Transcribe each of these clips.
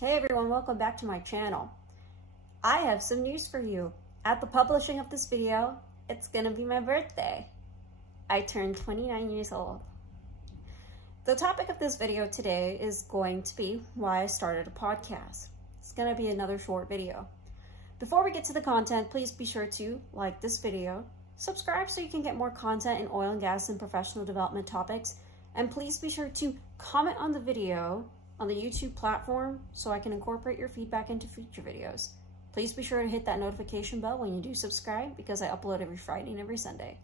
Hey everyone, welcome back to my channel. I have some news for you. At the publishing of this video, it's gonna be my birthday. I turned 29 years old. The topic of this video today is going to be why I started a podcast. It's gonna be another short video. Before we get to the content, please be sure to like this video, subscribe so you can get more content in oil and gas and professional development topics, and please be sure to comment on the video on the YouTube platform so I can incorporate your feedback into future videos. Please be sure to hit that notification bell when you do subscribe because I upload every Friday and every Sunday.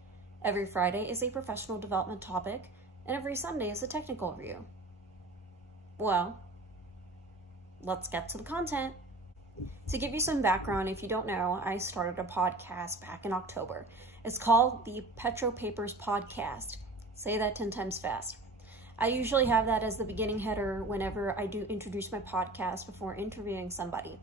Every Friday is a professional development topic and every Sunday is a technical review. Well, let's get to the content. To give you some background, if you don't know, I started a podcast back in October. It's called the PetroPapers podcast. Say that 10 times fast. I usually have that as the beginning header whenever I do introduce my podcast before interviewing somebody.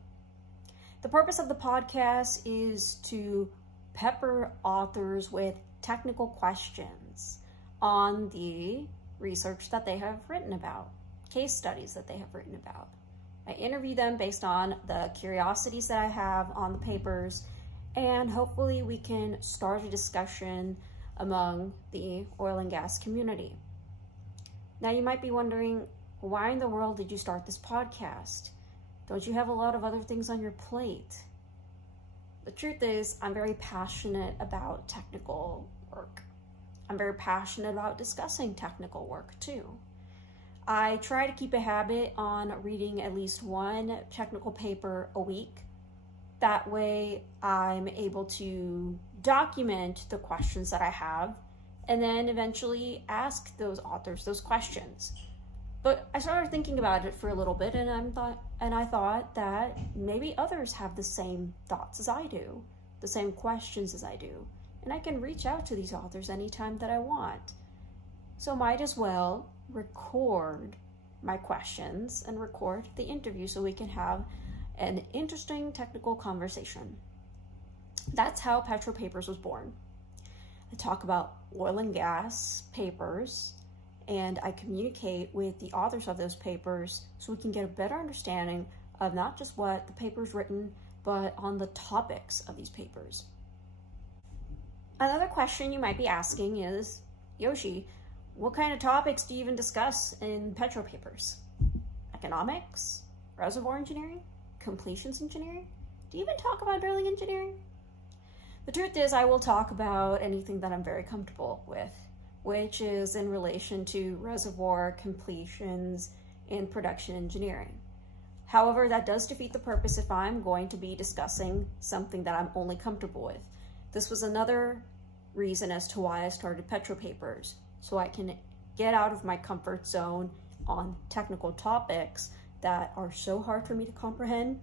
The purpose of the podcast is to pepper authors with technical questions on the research that they have written about, case studies that they have written about. I interview them based on the curiosities that I have on the papers, and hopefully we can start a discussion among the oil and gas community. Now you might be wondering, why in the world did you start this podcast? Don't you have a lot of other things on your plate? The truth is, I'm very passionate about technical work. I'm very passionate about discussing technical work too. I try to keep a habit on reading at least one technical paper a week. That way I'm able to document the questions that I have and then eventually ask those authors those questions. But I started thinking about it for a little bit, and I thought that maybe others have the same thoughts as I do, the same questions as I do, and I can reach out to these authors anytime that I want. So might as well record my questions and record the interview so we can have an interesting technical conversation. That's how PetroPapers was born. I talk about oil and gas papers, and I communicate with the authors of those papers so we can get a better understanding of not just what the paper's written, but on the topics of these papers. Another question you might be asking is, Yoshi, what kind of topics do you even discuss in PetroPapers? Economics? Reservoir engineering? Completions engineering? Do you even talk about drilling engineering? The truth is, I will talk about anything that I'm very comfortable with, which is in relation to reservoir, completions, and production engineering. However, that does defeat the purpose if I'm going to be discussing something that I'm only comfortable with. This was another reason as to why I started PetroPapers, so I can get out of my comfort zone on technical topics that are so hard for me to comprehend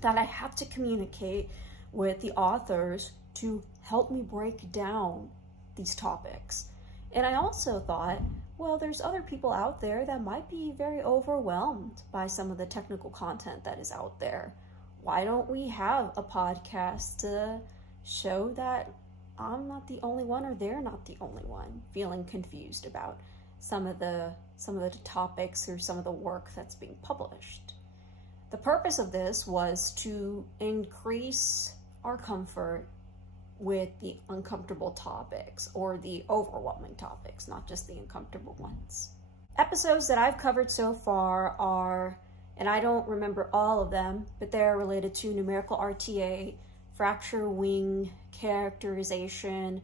that I have to communicate with the authors to help me break down these topics. And I also thought, well, there's other people out there that might be very overwhelmed by some of the technical content that is out there. Why don't we have a podcast to show that I'm not the only one, or they're not the only one feeling confused about some of the topics or some of the work that's being published? The purpose of this was to increase our comfort with the uncomfortable topics, or the overwhelming topics, not just the uncomfortable ones. Episodes that I've covered so far are, and I don't remember all of them, but they're related to numerical RTA, fracture wing characterization,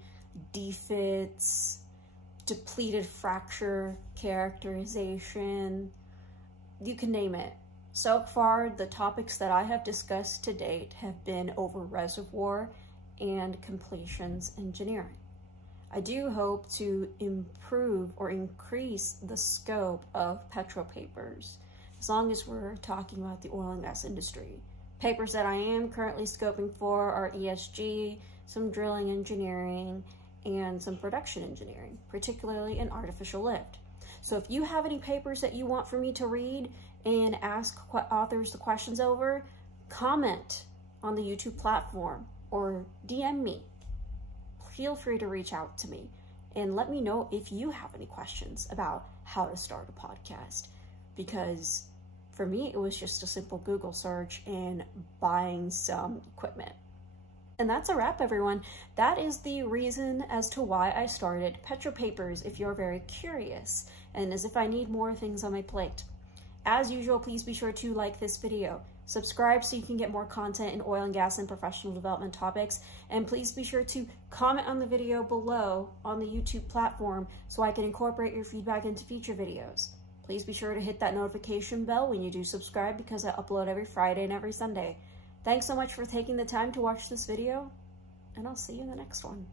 defits, depleted fracture characterization, you can name it. So far, the topics that I have discussed to date have been over reservoir and completions engineering. I do hope to improve or increase the scope of PetroPapers, as long as we're talking about the oil and gas industry. Papers that I am currently scoping for are ESG, some drilling engineering, and some production engineering, particularly in artificial lift. So if you have any papers that you want for me to read and ask authors the questions over, comment on the YouTube platform or DM me. Feel free to reach out to me and let me know if you have any questions about how to start a podcast, because For me, it was just a simple Google search and buying some equipment. And that's a wrap, everyone. That is the reason as to why I started PetroPapers, if you're very curious, and as if I need more things on my plate. As usual, please be sure to like this video, subscribe so you can get more content in oil and gas and professional development topics, and please be sure to comment on the video below on the YouTube platform so I can incorporate your feedback into future videos. Please be sure to hit that notification bell when you do subscribe because I upload every Friday and every Sunday. Thanks so much for taking the time to watch this video, and I'll see you in the next one.